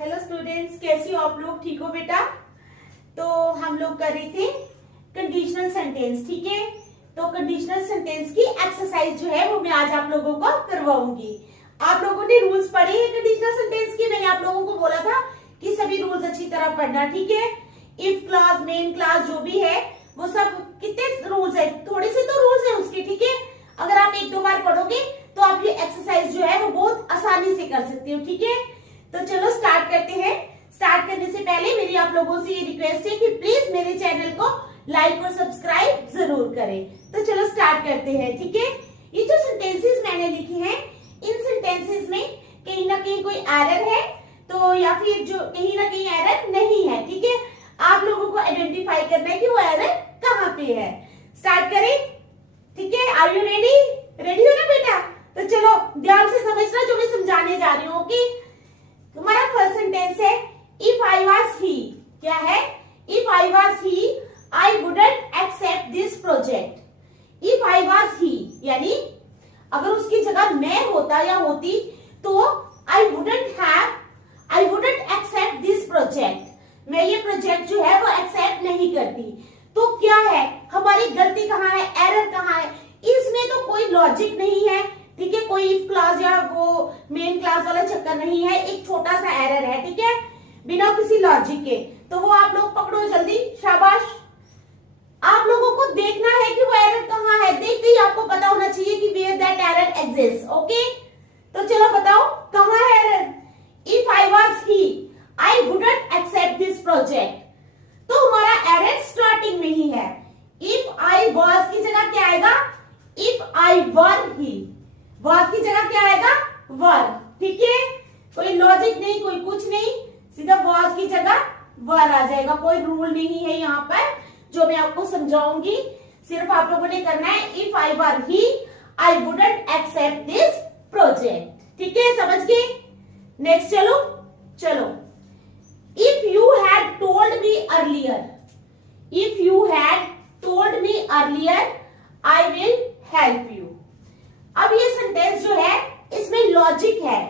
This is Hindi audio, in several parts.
हेलो स्टूडेंट्स, कैसी हो आप लोग? ठीक हो बेटा? तो हम लोग कर रहे थे कंडीशनल सेंटेंस, ठीक है। तो कंडीशनल सेंटेंस की एक्सरसाइज जो है वो मैं आज आप लोगों को करवाऊंगी। आप लोगों ने रूल्स पढ़े हैं कंडीशनल सेंटेंस के? मैंने आप लोगों को बोला था कि सभी रूल्स अच्छी तरह पढ़ना, ठीक है। इफ क्लॉज, मेन क्लॉज जो भी है वो सब कितने रूल्स है, थोड़े से तो रूल्स है उसके, ठीक है। अगर आप एक दो बार पढ़ोगे तो आप ये एक्सरसाइज जो है वो बहुत आसानी से कर सकते हो, ठीक है। तो चलो स्टार्ट करते हैं। स्टार्ट करने से पहले मेरी आप लोगों से ये रिक्वेस्ट है कि प्लीज मेरे चैनल को लाइक और सब्सक्राइब जरूर करें। तो चलो स्टार्ट करते हैं, ठीक है। ये जो सेंटेंसेस मैंने लिखे हैं, इन सेंटेंसेस में कहीं ना कहीं कोई एरर है तो, या फिर जो कहीं ना कहीं एरर नहीं है, ठीक है। आप लोगों को आइडेंटिफाई करना है कि वो एरर कहाँ पे है। स्टार्ट करें, ठीक है। Are you ready? रेडी हो ना बेटा? तो चलो ध्यान से समझना जो मैं समझाने जा रही हूँ, ओके। हमारा फर्स्ट सेंटेंस है इफ आई वॉज ही। क्या है? If I was he I wouldn't accept this project. If I was he यानी अगर उसकी जगह मैं होता या होती तो I wouldn't accept this project, मैं ये प्रोजेक्ट जो है वो एक्सेप्ट नहीं करती। तो क्या है हमारी गलती कहाँ है, एरर कहाँ है? इसमें तो कोई लॉजिक नहीं है, ठीक है। कोई इफ क्लॉज या वो मेन क्लॉज वाला चक्कर नहीं है, एक छोटा सा एरर है, ठीक है, बिना किसी लॉजिक के। तो वो आप लोग पकड़ो जल्दी, शाबाश। आप लोगों को देखना है कि वो एरर कहाँ है, देखते ही आपको पता होना चाहिए कि where that error exist, okay. तो चलो बताओ कहाँ है error. If I was he I wouldn't accept this project, तो हमारा एरर स्टार्टिंग में ही है। इफ आई वॉज की जगह क्या आएगा? If I were he. Was की जगह क्या आएगा? वर, ठीक है। कोई लॉजिक नहीं, कोई कुछ नहीं, सीधा वॉज की जगह वर आ जाएगा। कोई रूल नहीं है यहाँ पर जो मैं आपको समझाऊंगी, सिर्फ आप लोगों ने करना है if I were he I wouldn't accept this project, ठीक है, समझ गए। नेक्स्ट चलो चलो। If you had told me earlier, if you had told me earlier I will help you. अब ये सेंटेंस जो है इसमें लॉजिक है।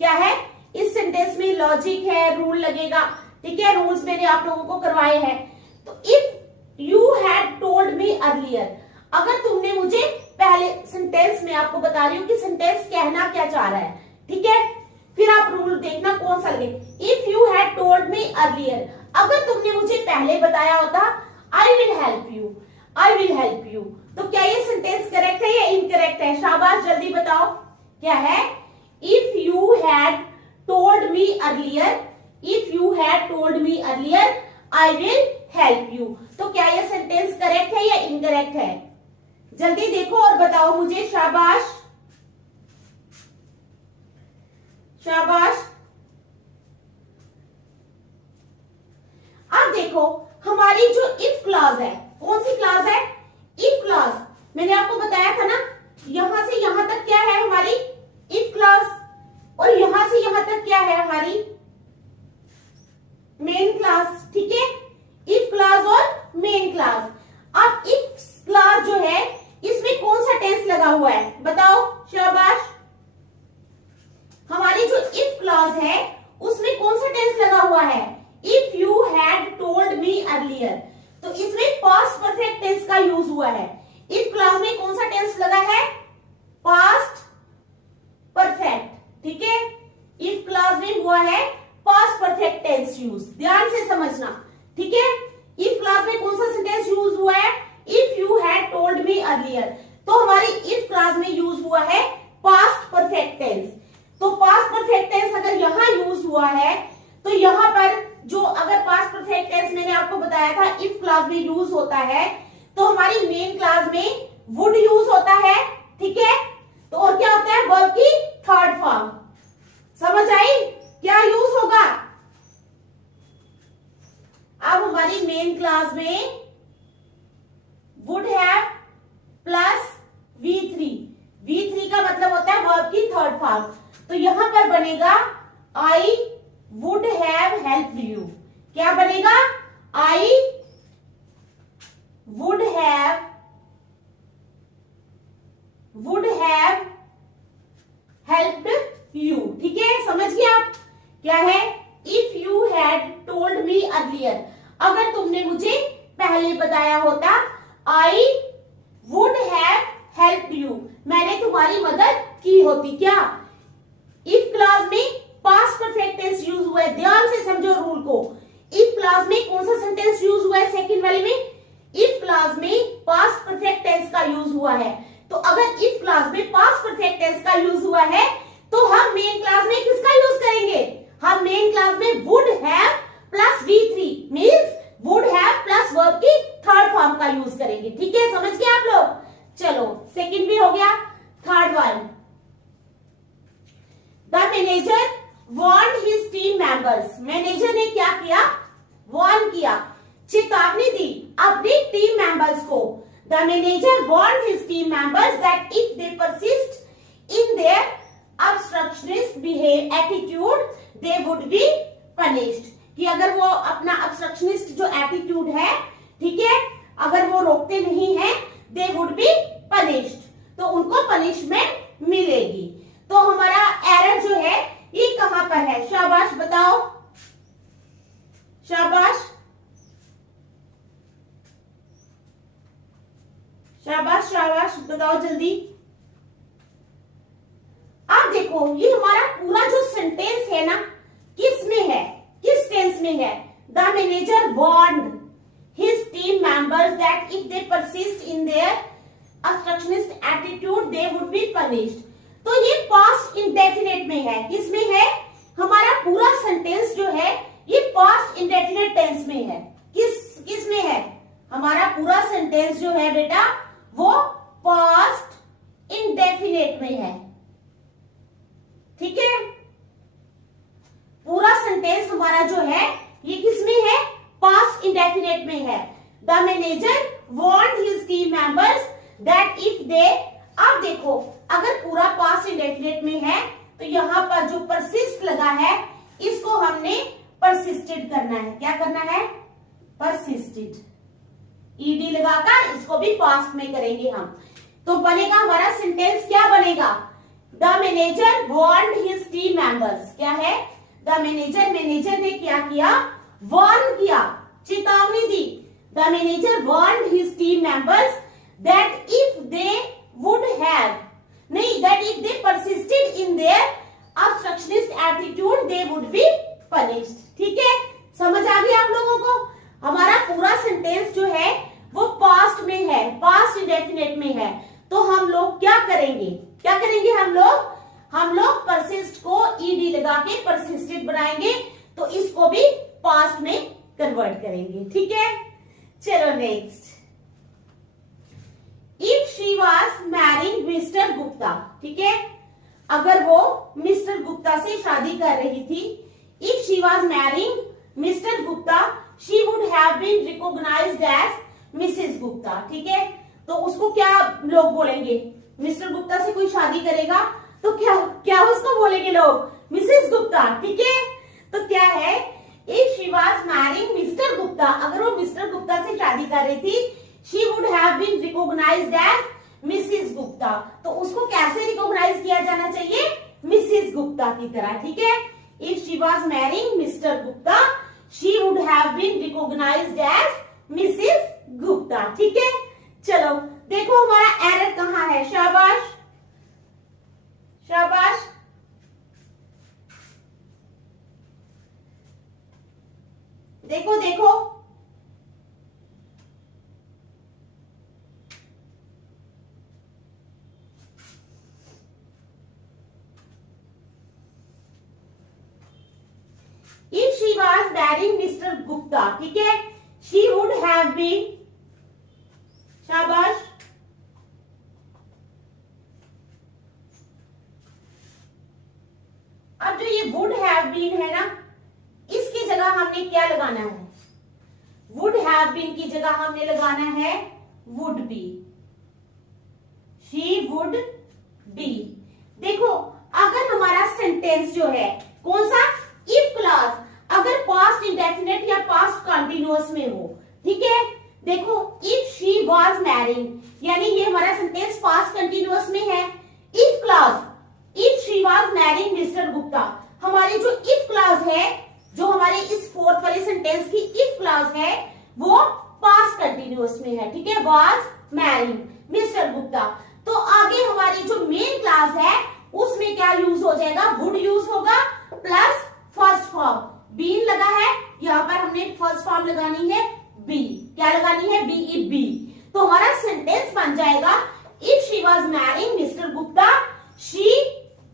क्या है? इस सेंटेंस में लॉजिक है, रूल लगेगा, ठीक है। रूल्स मैंने आप लोगों को करवाए हैं। तो if you had told me earlier, अगर तुमने मुझे पहले, सेंटेंस में आपको बता रही हूं कि सेंटेंस कहना क्या चाह रहा है, ठीक है। फिर आप रूल देखना कौन सा लगे। If you had told me earlier, अगर तुमने मुझे पहले बताया होता आई will help you, I will help you, तो क्या ये सेंटेंस करेक्ट है या इनकरेक्ट है? शाबाश, जल्दी बताओ क्या है। If you had told me earlier, if you had told me earlier I will help you, तो क्या ये सेंटेंस करेक्ट है या इनकरेक्ट है? जल्दी देखो और बताओ मुझे, शाबाश शाबाश। अब देखो हमारी जो इफ क्लॉज है, कौन सी क्लॉज है? If clause. मैंने आपको बताया था ना, यहां से यहां तक क्या है हमारी इफ क्लॉज, और यहां से यहां तक क्या है हमारी मेन क्लॉज, ठीक है। इफ क्लॉज और मेन क्लॉज। अब इफ क्लॉज जो है इसमें कौन सा टेंस लगा हुआ है बताओ, शाबाश। हमारी जो इफ क्लॉज है उसमें कौन सा टेंस लगा हुआ है? If you had told me earlier, तो इसमें पास्ट परफेक्ट टेंस का यूज हुआ है। इफ क्लॉज में कौन सा टेंस लगा है? पास्ट परफेक्ट, ठीक है। इफ क्लॉज में हुआ है पास्ट परफेक्ट टेंस यूज, ध्यान से समझना, ठीक है। इफ क्लॉज में कौन सा सेंटेंस यूज हुआ है? If you had told me earlier, तो हमारी इफ क्लॉज में यूज हुआ है पास्ट परफेक्ट टेंस। तो पास्ट परफेक्ट टेंस अगर यहां यूज हुआ है तो यहां पर जो, अगर पास्ट परफेक्ट टेंस मैंने आपको बताया था इफ क्लॉज में यूज होता है, तो हमारी मेन क्लॉज में वुड यूज होता है, ठीक है। तो और क्या होता है? वर्ब की थर्ड फॉर्म। समझ आई? क्या यूज होगा? अब हमारी मेन क्लॉज में would have plus V3, V3 का मतलब होता है वर्ब की थर्ड फॉर्म। तो यहां पर बनेगा I would have helped you. क्या बनेगा? I would have helped you, ठीक है, समझ गए आप? क्या है? अर्लियर, अगर तुमने मुझे पहले बताया होता, I would have help you, मैंने तुम्हारी मदद की होती। क्या इफ क्लॉज में पास्ट परफेक्ट टेंस यूज हुआ है, ध्यान से समझो रूल को। इफ क्लॉज में कौन सा सेंटेंस यूज हुआ है? सेकंड वाले में इफ क्लॉज में पास्ट परफेक्ट टेंस का यूज हुआ है। तो अगर इफ क्लॉज में पास्ट परफेक्ट टेंस का यूज हुआ है तो हम मेन क्लॉज में किसका यूज करेंगे? हम मेन क्लॉज में would have plus V3 means would have plus verb की थर्ड फॉर्म का यूज करेंगे। ठीक है, समझ गए आप लोग? चलो सेकंड भी हो गया, third one, the manager warned his team members, manager ने क्या किया? वार्न किया, चेतावनी दी अपने टीम मेंबर्स को। The manager warned his team members that if they persist in their obstructionist behave attitude they would be punished, कि अगर वो अपना obstructionist जो एटीट्यूड है, ठीक है, अगर वो रोकते नहीं है, they would be punished, तो उनको पनिशमेंट मिलेगी। तो हमारा एरर जो है ये कहां पर है? शाबाश बताओ, शाबाश शाबाश शाबाश बताओ जल्दी। अब देखो ये हमारा पूरा जो सेंटेंस है ना, किस में है? किस टेंस में है? The manager warned his team members that if they persist in their obstructionist attitude they would be punished। तो ये पास्ट इंडेफिनिट में है। किस में है? हमारा पूरा सेंटेंस जो है ये पास्ट इंडेफिनिट टेंस में है। किस में है? हमारा पूरा सेंटेंस जो है बेटा वो पास्ट इंडेफिनिट में है। ठीक है, पूरा सेंटेंस हमारा जो है ये किस में है? पास्ट इंडेफिनिट में है। The manager warned his team members that if दे, अब देखो अगर पूरा पास्ट इंडेफिनिट में है तो यहां पर जो परसिस्ट लगा है इसको हमने परसिस्टेड करना है। क्या करना है? परसिस्टेड, ईडी लगाकर इसको भी पास्ट में करेंगे हम। तो बनेगा हमारा सेंटेंस, क्या बनेगा? The manager warned his team members, क्या है? द मैनेजर ने क्या किया? वार्न किया, चेतावनी दी। The manager warned his team members that if they would have, नहीं, that if they persisted in their obstructionist attitude they would be punished। ठीक है, समझ आ गया आप लोगों को? हमारा पूरा सेंटेंस जो है वो पास्ट में है, पास्ट इंडेफिनिट में है। तो हम लोग क्या करेंगे? क्या करेंगे हम लोग परसिस्ट को ईडी लगा के परसिस्टेड बनाएंगे, तो इसको भी पास्ट में कन्वर्ट करेंगे। ठीक है, चलो next, if she was marrying Mr Gupta, ठीक है, अगर वो मिस्टर गुप्ता से शादी कर रही थी, if she was marrying Mr Gupta she would have been recognised as Mrs Gupta. ठीक है, तो उसको क्या लोग बोलेंगे? मिस्टर गुप्ता से कोई शादी करेगा तो क्या उसको बोलेंगे लोग? मिसेस गुप्ता। ठीक है, तो क्या है? If she was marrying Mr Gupta, अगर वो मिस्टर गुप्ता से शादी कर रही थी, she would have been recognised as Mrs Gupta, तो उसको कैसे रिकॉग्नाइज किया जाना चाहिए? मिसेस गुप्ता की तरह। ठीक है, if she was marrying Mr Gupta she would have been recognised as Mrs Gupta. ठीक है, चलो देखो हमारा एरर कहाँ है। शाबाश शाबाश, देखो देखो, if she was marrying Mr. Gupta, ठीक है, she would have been, शाबाश, अब जो ये would have been है ना, इसकी जगह हमने क्या लगाना है? would have been की जगह हमने लगाना है would be, she would be। देखो अगर हमारा सेंटेंस जो है कौन सा? इफ क्लॉज, अगर पास्ट इंडेफिनिट या पास्ट कंटिन्यूअस में हो, ठीक है, देखो इफ शी वाज मैरिंग यानी ये हमारा सेंटेंस पास्ट कंटिन्यूअस में है। If clause, if she was marrying Mr Gupta, हमारी जो इफ क्लॉज है जो हमारे इस फोर्थ वाले सेंटेंस की इफ क्लॉज है वो पास्ट कंटिन्यूअस में है, ठीक है, वाज मैरिंग मिस्टर गुप्ता। तो आगे हमारी जो मेन क्लास है उसमें क्या यूज हो जाएगा, वुड यूज होगा प्लस फर्स्ट फॉर्म बीन लगा है, यहाँ पर हमने फर्स्ट फॉर्म लगानी है बी, क्या लगानी है, बी। तो हमारा सेंटेंस बन जाएगा if she was marrying Mr Gupta she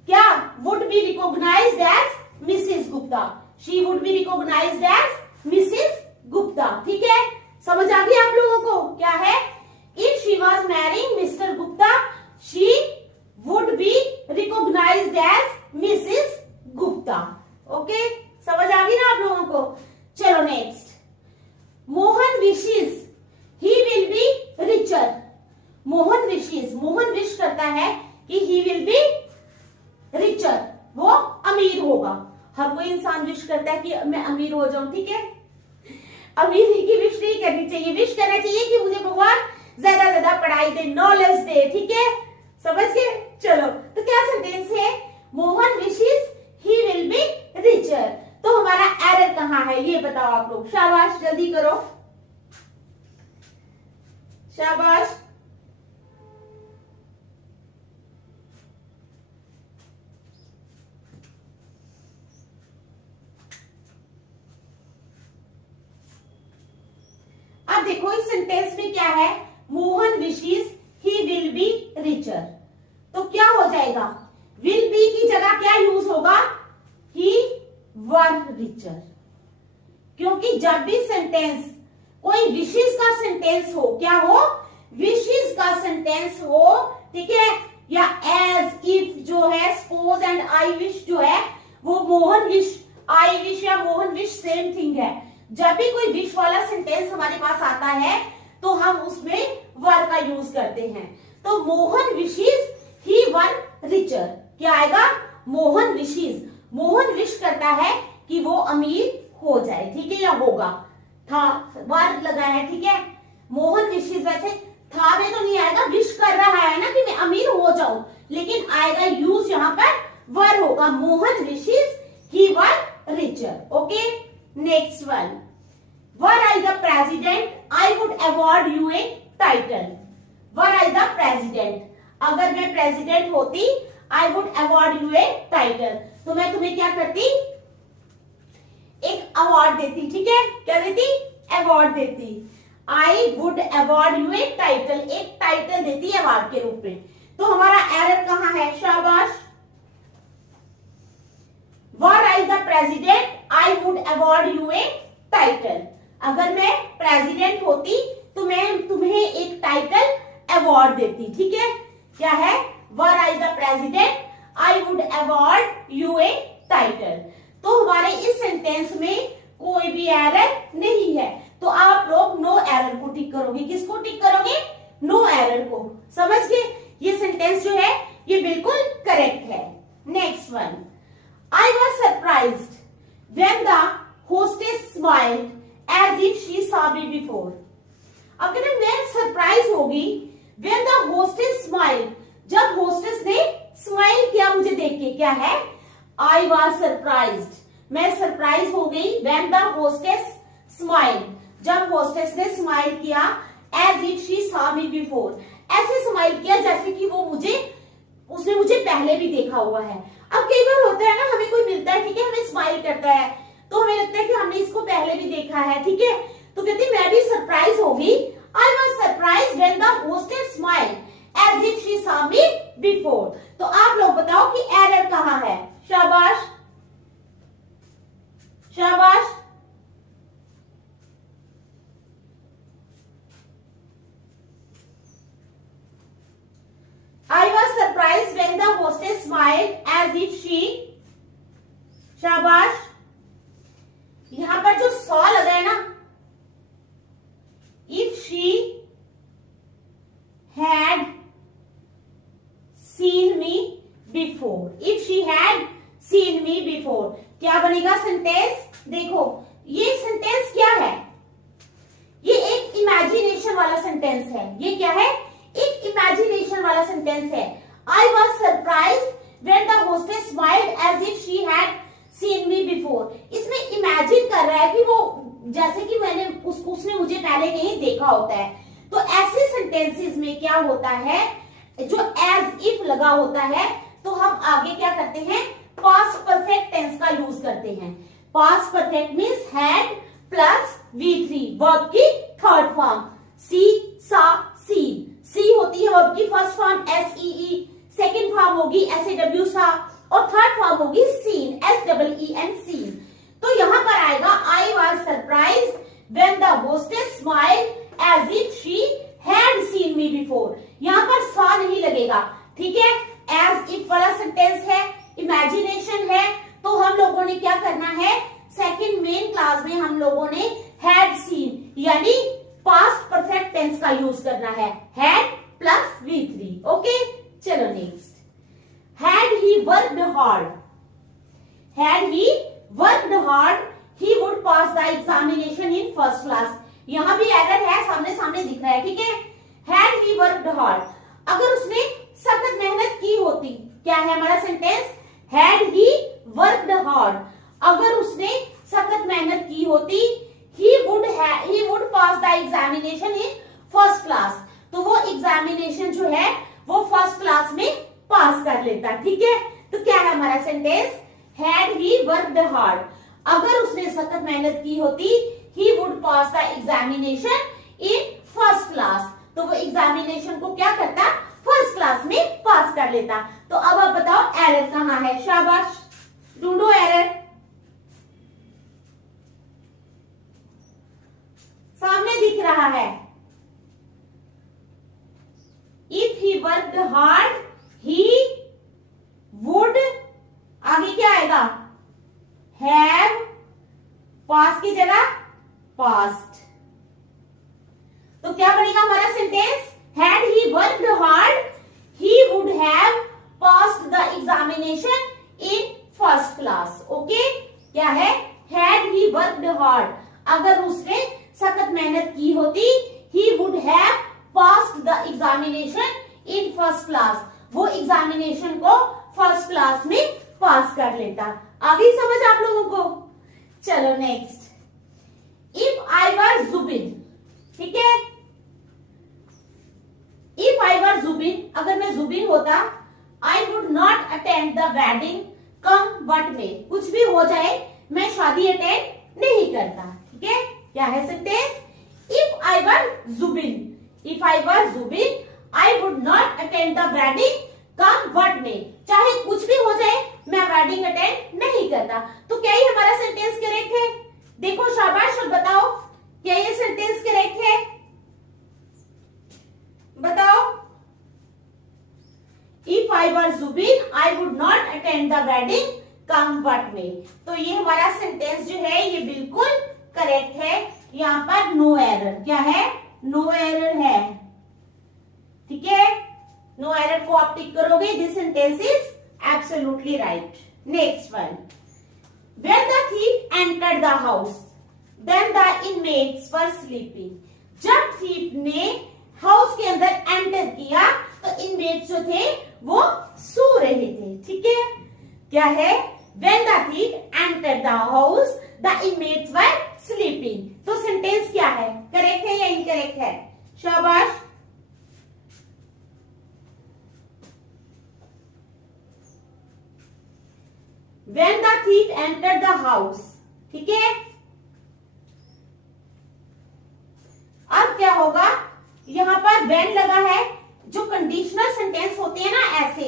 क्या would be recognised as Mrs Gupta, she would be recognised as Mrs Gupta. ठीक है, समझ आ गई आप लोगों को क्या है, if she was marrying Mr Gupta she would be recognised as Mrs Gupta. Okay, समझ आ गई ना आप लोगों को। चलो next, Mohan wishes he will be richer. Mohan wish करता है कि ही विल बी रिचर, वो अमीर होगा। हर कोई इंसान विश करता है कि मैं अमीर हो जाऊं, ठीक है, अमीर की विश नहीं करनी चाहिए, विश करना चाहिए कि मुझे भगवान ज्यादा पढ़ाई दे, नॉलेज दे, ठीक है, समझ गए। चलो, तो क्या सेंटेंस है, Mohan wishes he will be richer. तो हमारा एरर कहाँ है ये बताओ आप लोग, शाबाश जल्दी करो, शाबाश। अब देखो इस सेंटेंस में क्या है, Mohan wishes he will be richer, तो क्या हो जाएगा, विल बी की जगह क्या यूज होगा, ही वर रिचर। क्योंकि जब भी सेंटेंस कोई विशेस का सेंटेंस हो, क्या हो, विशेस का सेंटेंस हो, ठीक है, या एज इफ जो है, सपोज एंड आई विश जो है वो मोहन विश, आई विश या मोहन विश सेम थिंग है। जब भी कोई विश वाला सेंटेंस हमारे पास आता है तो हम उसमें वर का यूज करते हैं। तो Mohan wishes he were richer, क्या आएगा, मोहन विशेस, मोहन विश करता है कि वो अमीर हो जाए, ठीक है, या होगा, था वर लगा है, ठीक है, मोहन विशेस वैसे था में तो नहीं आएगा, विश कर रहा है ना कि मैं अमीर हो जाऊं, लेकिन आएगा यूज यहाँ पर वर होगा, Mohan wishes he were richer. Okay, next one, were I the president I would award you a title. Were I the president, अगर मैं प्रेसिडेंट होती I would award you a title, तो मैं तुम्हें क्या करती, एक अवार्ड देती, ठीक है, क्या देती, अवार्ड देती, I would award you a title, एक टाइटल देती अवार्ड के रूप में। तो हमारा एरर कहाँ है, शाबाश, were I the president I would award you a title, अगर मैं प्रेसिडेंट होती तो मैं तुम्हें एक टाइटल अवार्ड देती, ठीक है, क्या है, were I the president I would award you a title. तो हमारे इस सेंटेंस में कोई भी एरर नहीं है, तो आप लोग नो एरर को टिक करोगे, किसको टिक करोगे, नो एरर को, समझ गए, ये सेंटेंस जो है ये बिल्कुल करेक्ट है। Next one, I was surprised when the hostess smiled as if she saw me before. अब कहते हैं मैं सरप्राइज होगी व्हेन द होस्टेस स्माइल्ड, जब होस्टेस ने स्माइल किया मुझे देख के, क्या है, आई वॉज सरप्राइज्ड, मैं सरप्राइज हो गई, व्हेन द होस्टेस स्माइल्ड, जब होस्टेस ने स्माइल किया, as if she saw me before, ऐसे स्माइल किया जैसे कि वो उसने मुझे पहले भी देखा हुआ है। अब कई बार होता है ना, हमें कोई मिलता है, ठीक है, हमें स्माइल करता है तो हमें लगता है कि हमने इसको पहले भी देखा है, ठीक है, तो कहती मैं भी सरप्राइज होगी, I was surprised when the hostess smiled as if she saw me before. तो आप लोग बताओ कि एरर कहाँ है, शाबाश, शाबाश, I was surprised when the hostess smiled as if she, शाबाश, यहां पर जो सॉ लगा है ना, if she had seen me before, if she had seen me before, क्या बनेगा सेंटेंस, देखो ये सेंटेंस क्या है, ये एक इमेजिनेशन वाला सेंटेंस है, ये क्या है, एक इमेजिनेशन वाला सेंटेंस है। I was surprised when the hostess smiled as if she had seen me before, इसमें देखा होता है। तो ऐसे सेंटेंसेस में क्या होता है, जो एज इफ लगा होता है तो हम आगे क्या करते हैं, पास्ट परफेक्ट टेंस का यूज करते हैं। Past perfect means had plus V3, verb की third form. See, saw, seen. See होती है वर्ब की first form SEE, second form होगी SAW सा, और थर्ड फॉर्म होगी सीन SEEN सीन। तो यहां पर आएगा I was surprise when the hostess smiled as if she had seen me before. यहां पर सा नहीं लगेगा, ठीक है। एज इफ वाला सेंटेंस है, इमेजिनेशन है, तो हम लोगों ने क्या करना है, सेकंड मेन क्लास में हम लोगों ने हैड सीन यानी पास्ट परफेक्ट टेंस का यूज करना है, हैड प्लस V3। ओके, चलो next. Had he worked hard, had he worked hard, he would pass the examination in first class। यहां भी एरर है, सामने सामने दिख रहा है, ठीक है। Had he worked hard, अगर उसने सख्त मेहनत की होती, क्या है हमारा sentence, had he worked hard, अगर उसने सख्त मेहनत की होती, he would pass the examination in first class, तो वो एग्जामिनेशन जो है वो फर्स्ट क्लास में पास कर लेता, ठीक है। तो क्या है हमारा sentence, had he worked hard, अगर उसने सख्त मेहनत की होती, he would pass the examination in first class, तो वो एग्जामिनेशन को क्या करता, फर्स्ट क्लास में पास कर लेता। तो अब आप बताओ एरर कहां है, शाबाश, ढूंढो एरर। सामने दिख रहा है, if he worked hard he would, आगे क्या आएगा, हैव, पास की जगह पास्ट, तो क्या बनेगा हमारा sentence, had he worked hard he would have passed the examination in first class. Okay, क्या है, हैड ही वर्कड हार्ड, अगर उसने सख्त मेहनत की होती, he would have passed the examination in first class, वो एग्जामिनेशन को फर्स्ट क्लास में पास कर लेता। आगे समझ आप लोगों को, चलो next. If I were Zubin, ठीक है, इफ आई वर जुबिन, अगर मैं जुबिन होता, आई would not attend the wedding come what में, कुछ भी हो जाए मैं शादी अटेंड नहीं करता, ठीक है। क्या है sentence, if I were Zubin, if I were Zubin I would not attend the wedding come what may, चाहे कुछ भी हो जाए मैं वेडिंग अटेंड नहीं करता। तो क्या ये हमारा सेंटेंस करेक्ट है, देखो शाबाश, और बताओ क्या ये सेंटेंस करेक्ट है, बताओ। If I were Zubin I would not attend the wedding come what may, तो ये हमारा सेंटेंस जो है ये बिल्कुल करेक्ट है। यहाँ पर नो एरर, क्या है, नो एरर है, ठीक है। नो एरर को आप टिक करोगे, this sentence is absolutely right. Next one, when the thief entered the house then the inmates were sleeping, जब थीफ ने हाउस के अंदर एंटर किया तो इनमेट्स जो थे वो सो रहे थे, ठीक है। क्या है, when the thief entered the house the inmates were sleeping, तो सेंटेंस क्या है, करेक्ट है या इनकरेक्ट है, शाबाश। When the thief entered the house, ठीक है। अब क्या होगा, यहां पर when लगा है, जो कंडीशनल सेंटेंस होते हैं ना ऐसे,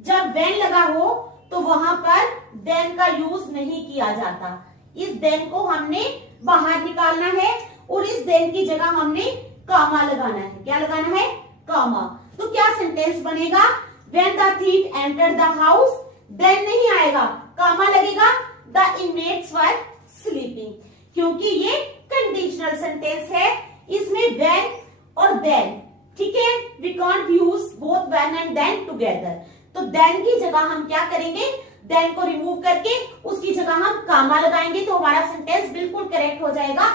जब when लगा हो तो वहां पर then का यूज नहीं किया जाता। इस then को हमने बाहर निकालना है और इस then की जगह हमने कामा लगाना है, क्या लगाना है, कामा। तो क्या सेंटेंस बनेगा, when the thief entered the house, then नहीं आएगा, कामा लगेगा, द इनमेट्स वर स्लीपिंग, क्योंकि ये कंडीशनल सेंटेंस है, इसमें व्हेन और देन, ठीक है। We can't use both when and then together, तो देन की जगह हम क्या करेंगे, देन को रिमूव करके उसकी जगह हम कामा लगाएंगे, तो हमारा सेंटेंस बिल्कुल करेक्ट हो जाएगा।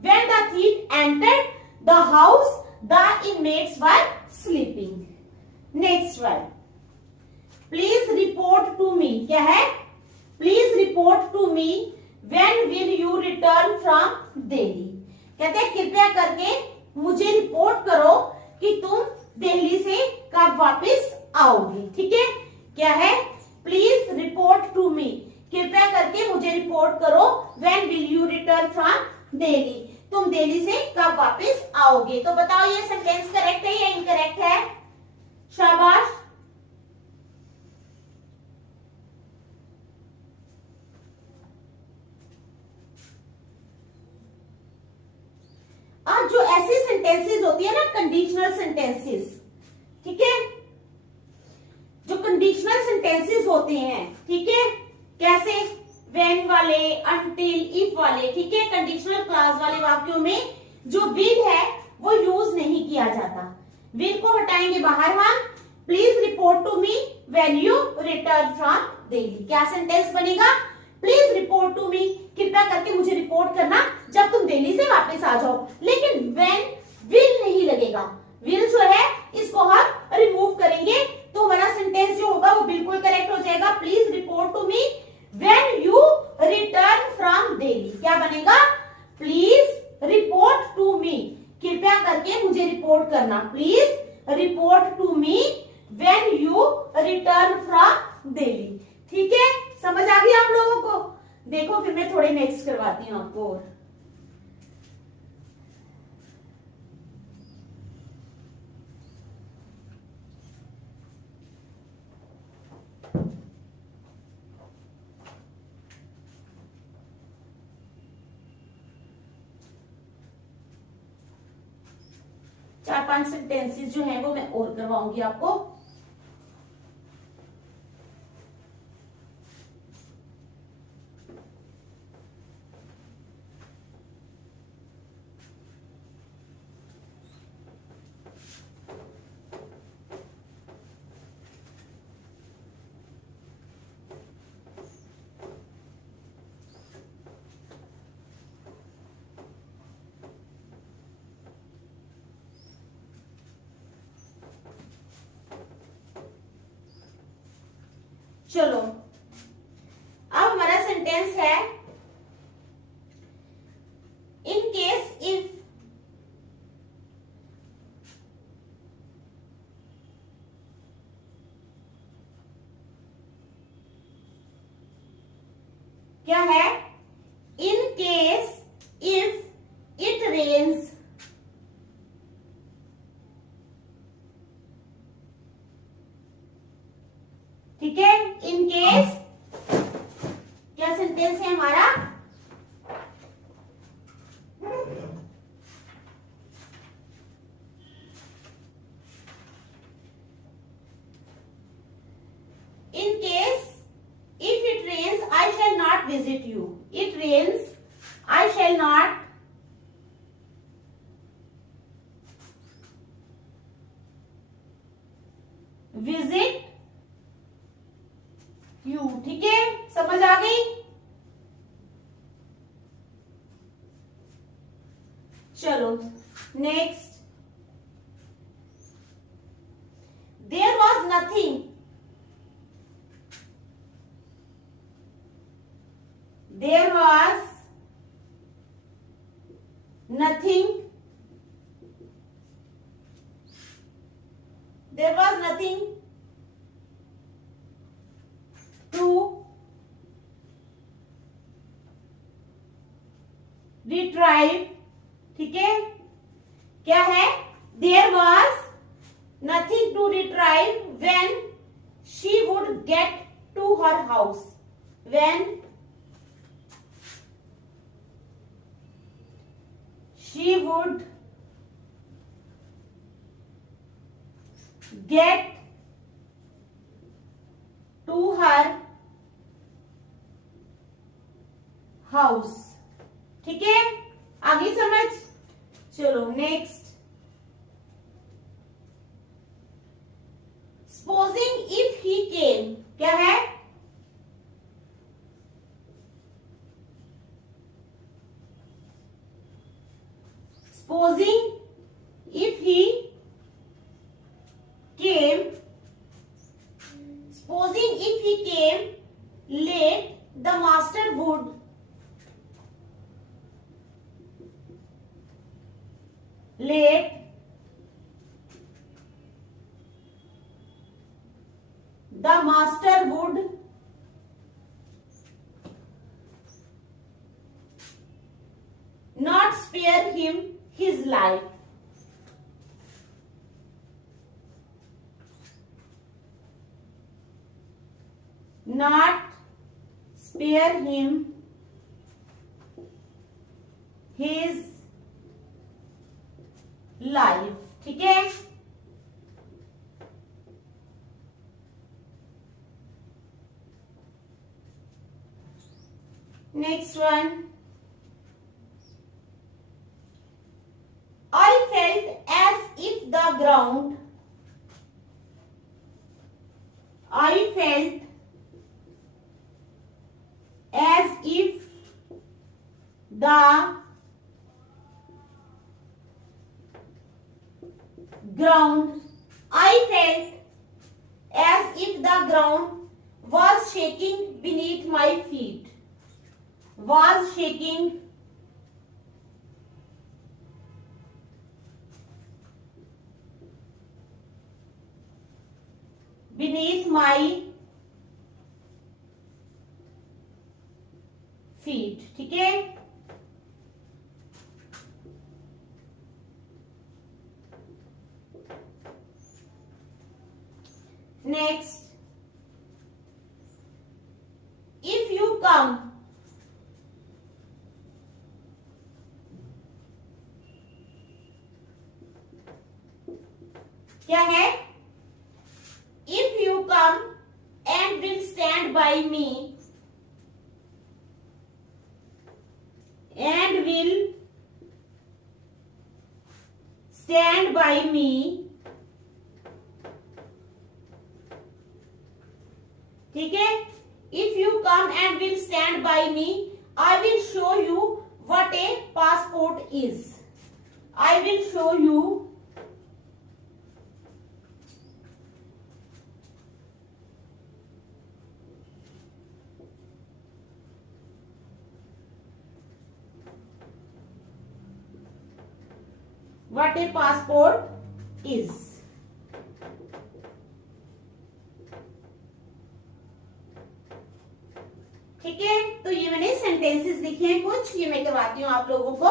When the thief entered the house the inmates were sleeping. Next one, please report to me, क्या है, please report to me when will you return from Delhi, कहते हैं कृपया करके मुझे रिपोर्ट करो कि तुम दिल्ली से कब वापस आओगे। ठीक है, क्या है, प्लीज रिपोर्ट टू मी, कृपया करके मुझे रिपोर्ट करो, when will you return from Delhi, तुम दिल्ली से कब वापस आओगे। तो बताओ ये सेंटेंस करेक्ट है या इनकरेक्ट है? शाबाश। आज जो ऐसी सेंटेंसेस होती है ना, कंडीशनल सेंटेंसेस, ठीक है, जो कंडीशनल सेंटेंसेस होते हैं, ठीक है, कैसे, व्हेन वाले, अनटिल, इफ वाले, ठीक है, कंडीशनल क्लॉज वाले वाक्यों में जो विल है वो यूज नहीं किया जाता। विल को हटाएंगे बाहर हम, please report to me when you return from Delhi. क्या सेंटेंस बनेगा? प्लीज रिपोर्ट टू मी, कृपया करके मुझे रिपोर्ट करना जब तुम दिल्ली से वापस आ जाओ। लेकिन व्हेन विल नहीं लगेगा, विल जो है इसको हम रिमूव करेंगे, तो हमारा सेंटेंस जो होगा वो बिल्कुल करेक्ट हो जाएगा। Please report to me when you return from Delhi. क्या बनेगा? प्लीज रिपोर्ट टू मी, कृपया करके मुझे रिपोर्ट करना, please report to me when you return from Delhi. ठीक है, समझ आ गई आप लोगों को? देखो फिर मैं थोड़े नेक्स्ट करवाती हूँ आपको और। चार पांच सेंटेंसेस जो हैं वो मैं और करवाऊंगी आपको। चलो, अब हमारा सेंटेंस है, इन केस इफ, क्या है, in case if it rains, ठीक है, इन केस, क्या सेंटेंस है हमारा, in case if it rains I shall not visit you, it rains I shall not visit you. ठीक है, समझ आ गई? चलो next, there was nothing, there was nothing, there was nothing to retrieve. ठीक है, क्या है, there was nothing to retrieve when she would get to her house, when she would get to her house. ठीक है, आगे समझ? चलो next, supposing if he came, क्या है, supposing if he came, supposing if he came late, the master would late the master would not spare him his life. Not spare him his life. ठीक है, next one, I felt as if the ground, I felt as if the ground, I felt as if the ground was shaking beneath my feet, was shaking beneath my feet. ठीक है, नेक्स्ट, इफ यू कम, क्या है, if you come and will stand by me and will stand by me, ठीक है, if you come and will stand by me, I will show you what a passport is. I will show you what a passport is. ठीक है, तो ये मैंने सेंटेंसेस लिखे हैं कुछ, ये मैं करवाती हूं आप लोगों को।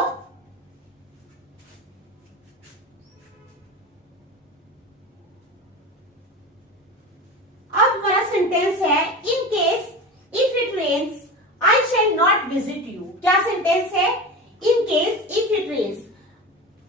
अब हमारा सेंटेंस है, in case if it rains I shall not visit you. क्या सेंटेंस है, in case if it rains,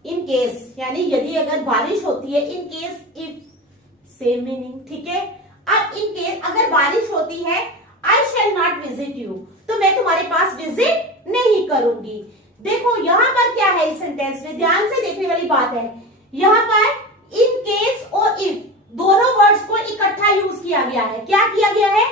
in case यानी यदि अगर बारिश होती है, in case if same meaning, ठीक है। अब इन केस अगर बारिश होती है, I shall not visit you, तो मैं तुम्हारे पास विजिट नहीं करूंगी। देखो यहां पर क्या है, इस सेंटेंस में ध्यान से देखने वाली बात है, यहां पर इन केस और इफ दोनों वर्ड्स को इकट्ठा यूज किया गया है। क्या किया गया है,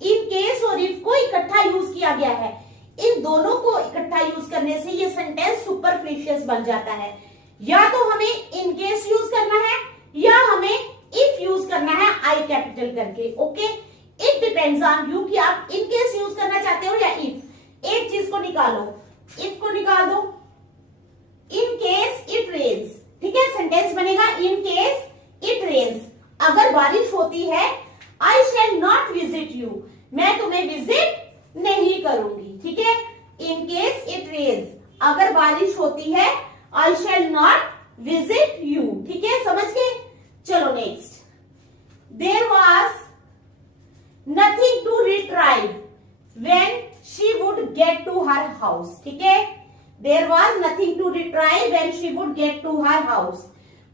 इन केस और इफ को इकट्ठा यूज किया गया है। इन दोनों को इकट्ठा यूज करने से ये सेंटेंस सुपरफिशियस बन जाता है। या तो हमें इन केस यूज करना है या हमें इफ यूज करना है आई कैपिटल करके। Okay, it depends on you कि आप इन केस यूज करना चाहते हो या इफ। एक चीज को निकालो, इफ को निकाल दो, इन केस इट रेन्स, ठीक है, सेंटेंस बनेगा इन केस इट रेन्स, अगर बारिश होती है, I shall not visit you, मैं तुम्हें विजिट नहीं करूंगी। ठीक है, इन केस इट रेन्स, अगर बारिश होती है, I shall not visit you. ठीक है, समझ गए। चलो next, there was nothing to retrieve when she would get to her house. ठीक है, there was nothing to retrieve when she would get to her house,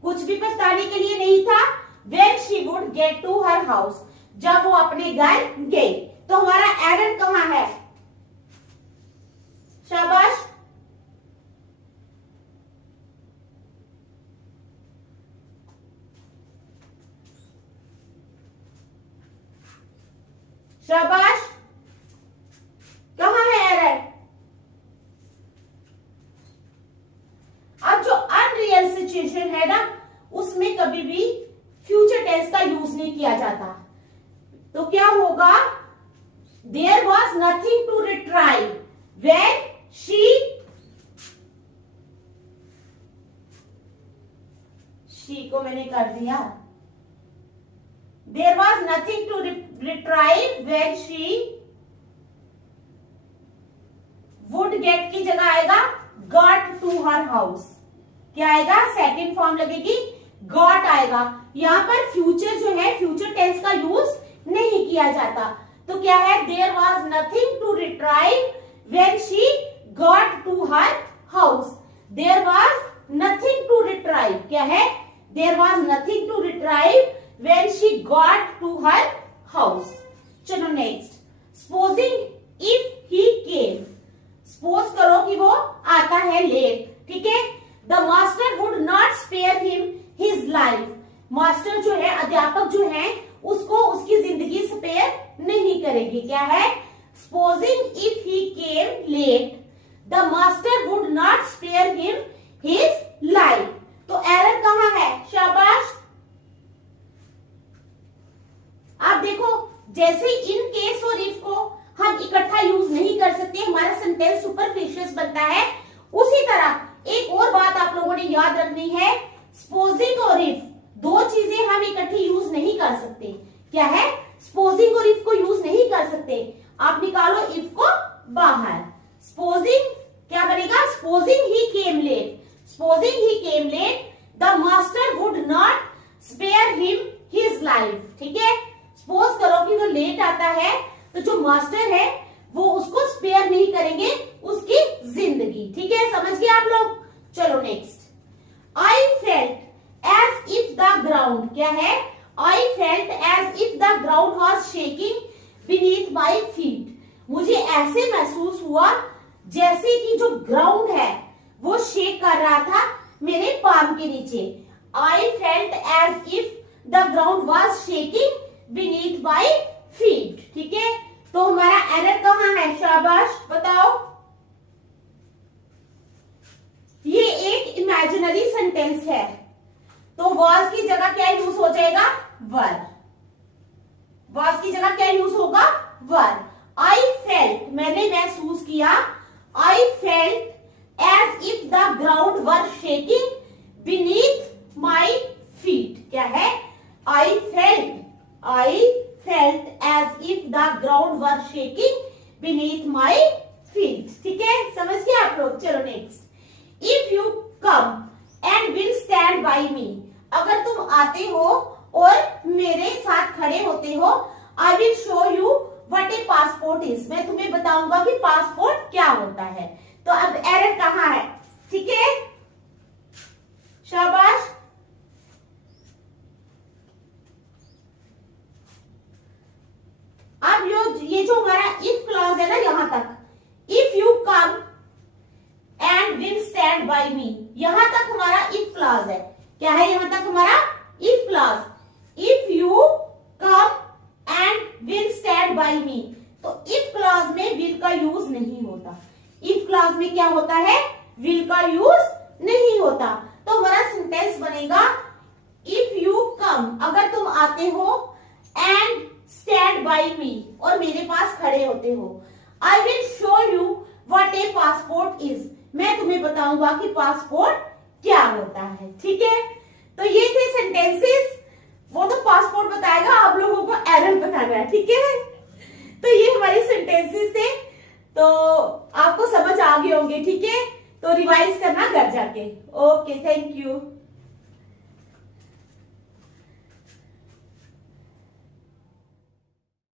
कुछ भी पछताने के लिए नहीं था। When she would get to her house, जब वो अपने घर गई। तो हमारा एरर कहां है, शाबाश, शाबाश, कहां है एरर। अब जो अनरियल सिचुएशन है ना, उसमें कभी भी फ्यूचर टेंस का यूज नहीं किया जाता। तो क्या होगा, there was nothing to retrieve when she को मैंने कर दिया। There was nothing to retrieve when she would get की जगह आएगा गॉट टू हर हाउस। क्या आएगा? सेकंड फॉर्म लगेगी, गॉट आएगा। यहाँ पर फ्यूचर जो है, फ्यूचर टेंस का यूज नहीं किया जाता। तो क्या है? There was nothing to retrieve when she got to her house. There was nothing to retrieve, क्या है? There was nothing to retrieve when she got to her house. चलो next, supposing if he came. Suppose करो कि वो आता है लेट, ठीक है। The master would not spare him his life. Master जो है, अध्यापक जो है, उसको उसकी जिंदगी स्पेयर नहीं करेगी। क्या है? Supposing if he came late the master would not spare him his life. तो एरर कहाँ है? शाबाश। आप देखो, जैसे इन केस और इफ को हम इकट्ठा यूज नहीं कर सकते, हमारा सेंटेंस सुपरफिशियस बनता है, उसी तरह एक और बात आप लोगों ने याद रखनी है, सपोजिंग और इफ दो चीजें हम इकट्ठी यूज नहीं कर सकते। क्या है? सपोजिंग और इफ को यूज नहीं कर सकते। आप निकालो इफ को बाहर। सपोजिंग क्या बनेगा? Supposing he came late, supposing he came late the master would not spare him his life. ठीक है, सपोज करो कि वो लेट आता है, तो जो मास्टर है वो उसको स्पेयर नहीं करेंगे उसकी जिंदगी। ठीक है, समझ गए आप लोग? चलो next, I felt as if the ground. क्या है? I felt as if the ground was shaking beneath my feet. मुझे ऐसे महसूस हुआ जैसे कि जो ग्राउंड है वो शेक कर रहा था मेरे पाम के नीचे। I felt as if the ground was shaking beneath my feet. ठीक है, तो हमारा एरर कहाँ है? शाबाश, बताओ। ये एक इमेजिनरी सेंटेंस है, तो वॉज की जगह क्या यूज हो जाएगा? वर। वॉज की जगह क्या यूज होगा? वर। आई फेल्ट, मैंने महसूस किया, I felt as if the ground were shaking beneath my feet. क्या है? I felt as if the ground were shaking beneath my feet. ठीक है, समझ गए आप लोग? चलो next, if you come and will stand by me. अगर तुम आते हो और मेरे साथ खड़े होते हो, I will show you what A passport is. मैं तुम्हें बताऊंगा कि पासपोर्ट क्या होता है। तो अब एरर कहाँ है? ठीक है, शाबाश। अब ये जो हमारा इफ क्लॉज है ना, यहां तक, if you come and will stand by me, यहां तक हमारा इफ क्लॉज है। क्या है? यहां तक हमारा if clause. If you come and will stand by me, तो इफ क्लॉज में विल का यूज नहीं होता। इफ क्लॉज में क्या होता है? विल का यूज नहीं होता। तो हमारा सेंटेंस बनेगा, इफ यू कम, अगर तुम आते हो, एंड स्टैंड बाई मी, और मेरे पास खड़े होते हो, I will show you what A passport is, मैं तुम्हें बताऊंगा कि पासपोर्ट क्या होता है। ठीक है, तो ये थे सेंटेंसेस। वो तो पासपोर्ट बताएगा, आप लोगों को एरर बताना है। ठीक है, तो ये हमारी सेंटेंसेस थे, तो आपको समझ आ गए होंगे। ठीक है, तो रिवाइज करना घर जाके। Okay, thank you.